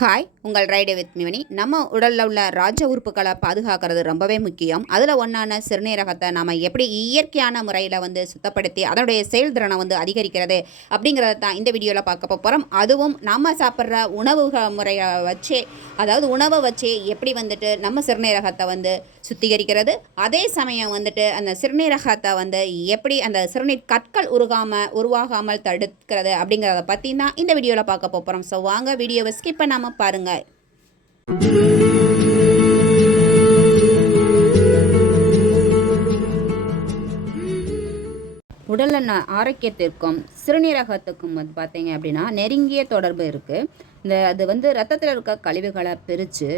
Hi உங்கள் ride with மிவனி. நம்ம உடலில் உள்ள ராஜ உறுப்புகளை பாதுகாக்கிறது ரொம்பவே முக்கியம். அதில் ஒன்றான சிறுநீரகத்தை நாம் எப்படி இயற்கையான முறையில் வந்து சுத்தப்படுத்தி அதனுடைய செயல்திறனை வந்து அதிகரிக்கிறது அப்படிங்கிறத தான் இந்த வீடியோவில் பார்க்க போகிறோம் அதுவும் நம்ம சாப்பிட்ற உணவு முறையை வச்சே அதாவது உணவை வச்சே எப்படி வந்துட்டு நம்ம சிறுநீரகத்தை வந்து சுத்திகரிக்கிறது. அதே சமயம் வந்துட்டு அந்த சிறுநீரகத்தை வந்து எப்படி அந்த சிறுநீர் கற்கள் உருகாமல் உருவாகாமல் தடுக்கிறது அப்படிங்கிறத பற்றி தான் இந்த வீடியோவில் பார்க்க போகிறோம் ஸோ வாங்க வீடியோவை ஸ்கிப் பண்ணாமல் பாருங்கள் பாருங்க. ந- ஆரோக்கியத்திற்கும் சிறுநீரகத்துக்கும் வந்து பார்த்தீங்க அப்படின்னா நெருங்கிய தொடர்பு இருக்குது இந்த அது வந்து ரத்தத்தில் இருக்க கழிவுகளை பிரித்து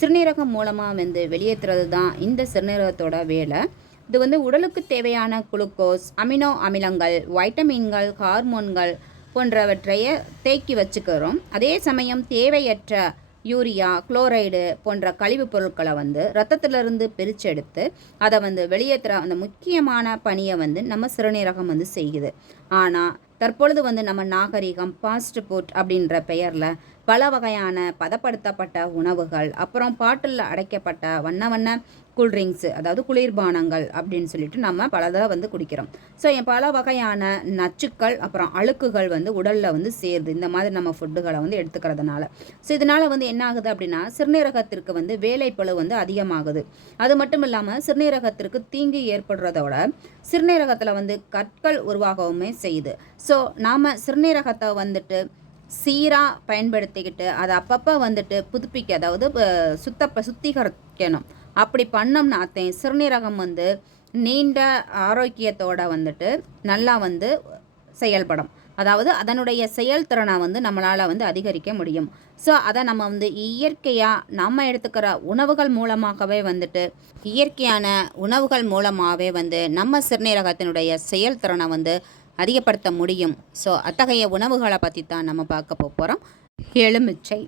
சிறுநீரகம் மூலமாக வந்து வெளியேற்றுறது தான் இந்த சிறுநீரகத்தோட வேலை. இது வந்து உடலுக்கு தேவையான குளுக்கோஸ் அமினோ அமிலங்கள் வைட்டமின்கள் ஹார்மோன்கள் போன்றவற்றைய தேக்கி வச்சுக்கிறோம். அதே சமயம் தேவையற்ற யூரியா குளோரைடு போன்ற கழிவுப் பொருட்களை வந்து ரத்தத்திலிருந்து பிரிச்செடுத்து அதை வந்து வெளியேற்றுற அந்த முக்கியமான பணியை வந்து நம்ம சிறுநீரகம் வந்து செய்யுது. ஆனால் தற்பொழுது வந்து நம்ம நாகரிகம் பாஸ்ட் ஃபுட் அப்படின்ற பெயரில் பல வகையான பதப்படுத்தப்பட்ட உணவுகள் அப்புறம் பாட்டிலில் அடைக்கப்பட்ட வண்ண வண்ண கூல்ட்ரிங்க்ஸு அதாவது குளிர்பானங்கள் அப்படின்னு சொல்லிட்டு நம்ம பலதாக வந்து குடிக்கிறோம். ஸோ பல வகையான நச்சுக்கள் அப்புறம் அழுக்குகள் வந்து உடலில் வந்து சேருது. இந்த மாதிரி நம்ம ஃபுட்டுகளை வந்து எடுத்துக்கிறதுனால. ஸோ இதனால் வந்து என்ன ஆகுது அப்படின்னா சிறுநீரகத்திற்கு வந்து வேலைப்பளு வந்து அதிகமாகுது. அது மட்டும் இல்லாமல் சிறுநீரகத்திற்கு தீங்கு ஏற்படுறதோட சிறுநீரகத்தில் வந்து கற்கள் உருவாகவுமே செய்யுது. ஸோ நாம் சிறுநீரகத்தை வந்துட்டு சீராக பயன்படுத்திக்கிட்டு அதை அப்பப்போ வந்துட்டு புதுப்பிக்க அதாவது சுத்தப்ப சுத்திகரிக்கணும். அப்படி பண்ணோம்னா அத்தையும் சிறுநீரகம் வந்து நீண்ட ஆரோக்கியத்தோடு வந்துட்டு நல்லா வந்து செயல்படும். அதாவது அதனுடைய செயல்திறனை வந்து நம்மளால் வந்து அதிகரிக்க முடியும். ஸோ அதை நம்ம வந்து இயற்கையாக நம்ம எடுத்துக்கிற உணவுகள் மூலமாகவே வந்துட்டு இயற்கையான உணவுகள் மூலமாகவே வந்து நம்ம சிறுநீரகத்தினுடைய செயல்திறனை வந்து அதிகப்படுத்த முடியும். ஸோ அத்தகைய உணவுகளை பற்றி தான் நம்ம பார்க்க போகிறோம் எலுமிச்சை.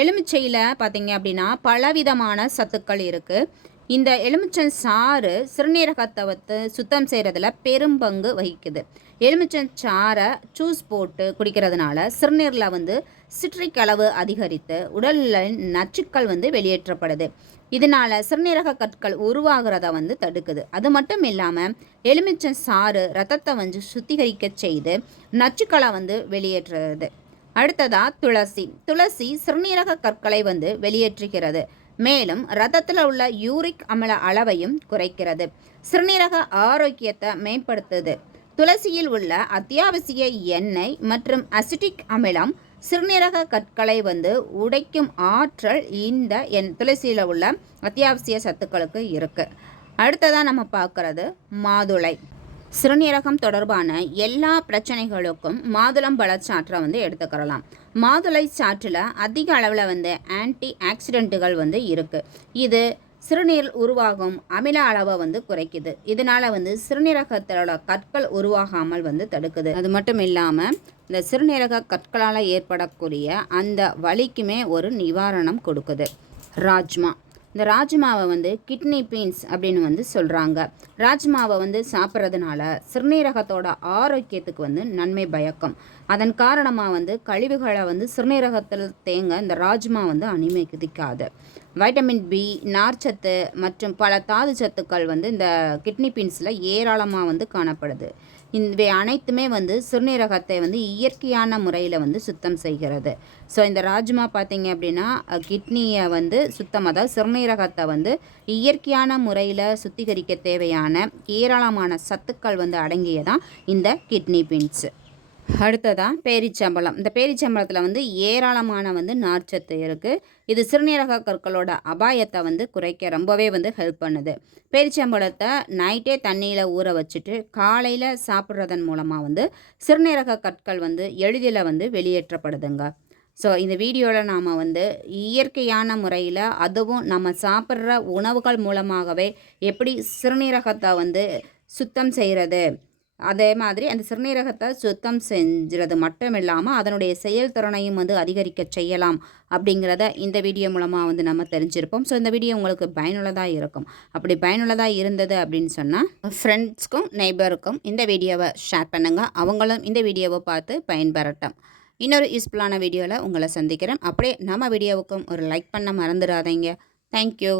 எலுமிச்சையில் பார்த்தீங்க அப்படின்னா பலவிதமான சத்துக்கள் இருக்குது இந்த எலுமிச்சம் சாறு சிறுநீரகத்தை வந்து சுத்தம் செய்கிறதுல பெரும்பங்கு வகிக்குது. எலுமிச்சம் சாறை ஜூஸ் போட்டு குடிக்கிறதுனால சிறுநீரில் வந்து சிட்ரிக் அளவு அதிகரித்து உடலில் நச்சுக்கள் வந்து வெளியேற்றப்படுது. இதனால சிறுநீரக கற்கள் உருவாகிறத வந்து தடுக்குது. அது மட்டும் இல்லாமல் எலுமிச்சம் சாறு ரத்தத்தை வந்து சுத்திகரிக்க செய்து நச்சுக்களை வந்து வெளியேற்றுறது. அடுத்ததாக துளசி. துளசி சிறுநீரக கற்களை வந்து வெளியேற்றுகிறது. மேலும் ரத்தத்தில் உள்ள யூரிக் அமில அளவையும் குறைக்கிறது. சிறுநீரக ஆரோக்கியத்தை மேம்படுத்துது. துளசியில் உள்ள அத்தியாவசிய எண்ணெய் மற்றும் அசிட்டிக் அமிலம் சிறுநீரக கற்களை வந்து உடைக்கும் ஆற்றல் இந்த என் துளசியில் உள்ள அத்தியாவசிய சத்துக்களுக்கு இருக்குது அடுத்ததாக நம்ம பார்க்குறது மாதுளை. சிறுநீரகம் தொடர்பான எல்லா பிரச்சனைகளுக்கும் மாதுளம் பழச்சாற்றை வந்து எடுத்துக்கிறலாம். மாதுளை சாற்றில் அதிக அளவில் வந்து ஆன்டி ஆக்சிடென்ட்டுகள் வந்து இருக்குது இது சிறுநீர் உருவாகும் அமில அளவை வந்து குறைக்குது. இதனால் வந்து சிறுநீரகத்தோட கற்கள் உருவாகாமல் வந்து தடுக்குது. அது மட்டும் இல்லாமல் இந்த சிறுநீரக கற்களால் ஏற்படக்கூடிய அந்த வலிக்குமே ஒரு நிவாரணம் கொடுக்குது. ராஜ்மா. இந்த ராஜ்மாவை வந்து கிட்னி பீன்ஸ் அப்படின்னு வந்து சொல்கிறாங்க ராஜ்மாவை வந்து சாப்பிட்றதுனால சிறுநீரகத்தோட ஆரோக்கியத்துக்கு வந்து நன்மை பயக்கம். அதன் காரணமாக வந்து கழிவுகளை வந்து சிறுநீரகத்தில் தேங்க இந்த ராஜ்மா வந்து அனுமதிக்காது வைட்டமின் பி நார்ச்சத்து மற்றும் பல தாது சத்துக்கள் வந்து இந்த கிட்னி பீன்ஸில் ஏராளமாக வந்து காணப்படுது. இவை அனைத்துமே வந்து சிறுநீரகத்தை வந்து இயற்கையான முறையில் வந்து சுத்தம் செய்கிறது. ஸோ இந்த ராஜ்மா பார்த்தீங்க அப்படின்னா கிட்னியை வந்து சுத்தம் அதாவது சிறுநீரகத்தை வந்து இயற்கையான முறையில் சுத்திகரிக்க தேவையான ஏராளமான சத்துக்கள் வந்து அடங்கியதான் இந்த கிட்னி பீன்ஸு. அடுத்ததாக பேரிச்சம்பழம். இந்த பேரிச்சம்பழத்தில் வந்து ஏராளமான வந்து நார்ச்சத்து இருக்குது இது சிறுநீரக கற்களோட அபாயத்தை வந்து குறைக்க ரொம்பவே வந்து ஹெல்ப் பண்ணுது. பேரிச்சம்பழத்தை நைட்டே தண்ணியில் ஊற வச்சுட்டு காலையில் சாப்பிட்றதன் மூலமாக வந்து சிறுநீரக கற்கள் வந்து எளிதில் வந்து வெளியேற்றப்படுதுங்க. ஸோ இந்த வீடியோவில் நாம் வந்து இயற்கையான முறையில் அதுவும் நம்ம சாப்பிட்ற உணவுகள் மூலமாகவே எப்படி சிறுநீரகத்தை வந்து சுத்தம் செய்கிறது அதே மாதிரி அந்த சிறுநீரகத்தை சுத்தம் செஞ்சுறது மட்டும் இல்லாமல் அதனுடைய செயல்திறனையும் வந்து அதிகரிக்க செய்யலாம் அப்படிங்கிறத இந்த வீடியோ மூலமாக வந்து நம்ம தெரிஞ்சிருப்போம். ஸோ இந்த வீடியோ உங்களுக்கு பயனுள்ளதாக இருக்கும். அப்படி பயனுள்ளதாக இருந்தது அப்படின்னு சொன்னால் ஃப்ரெண்ட்ஸ்க்கும் நெய்பருக்கும் இந்த வீடியோவை ஷேர் பண்ணுங்கள் அவங்களும் இந்த வீடியோவை பார்த்து பயன்பெறட்டும். இன்னொரு யூஸ்ஃபுல்லான வீடியோவில் உங்களை சந்திக்கிறேன். அப்படியே நம்ம வீடியோவுக்கும் ஒரு லைக் பண்ண மறந்துடாதீங்க. தேங்க்யூ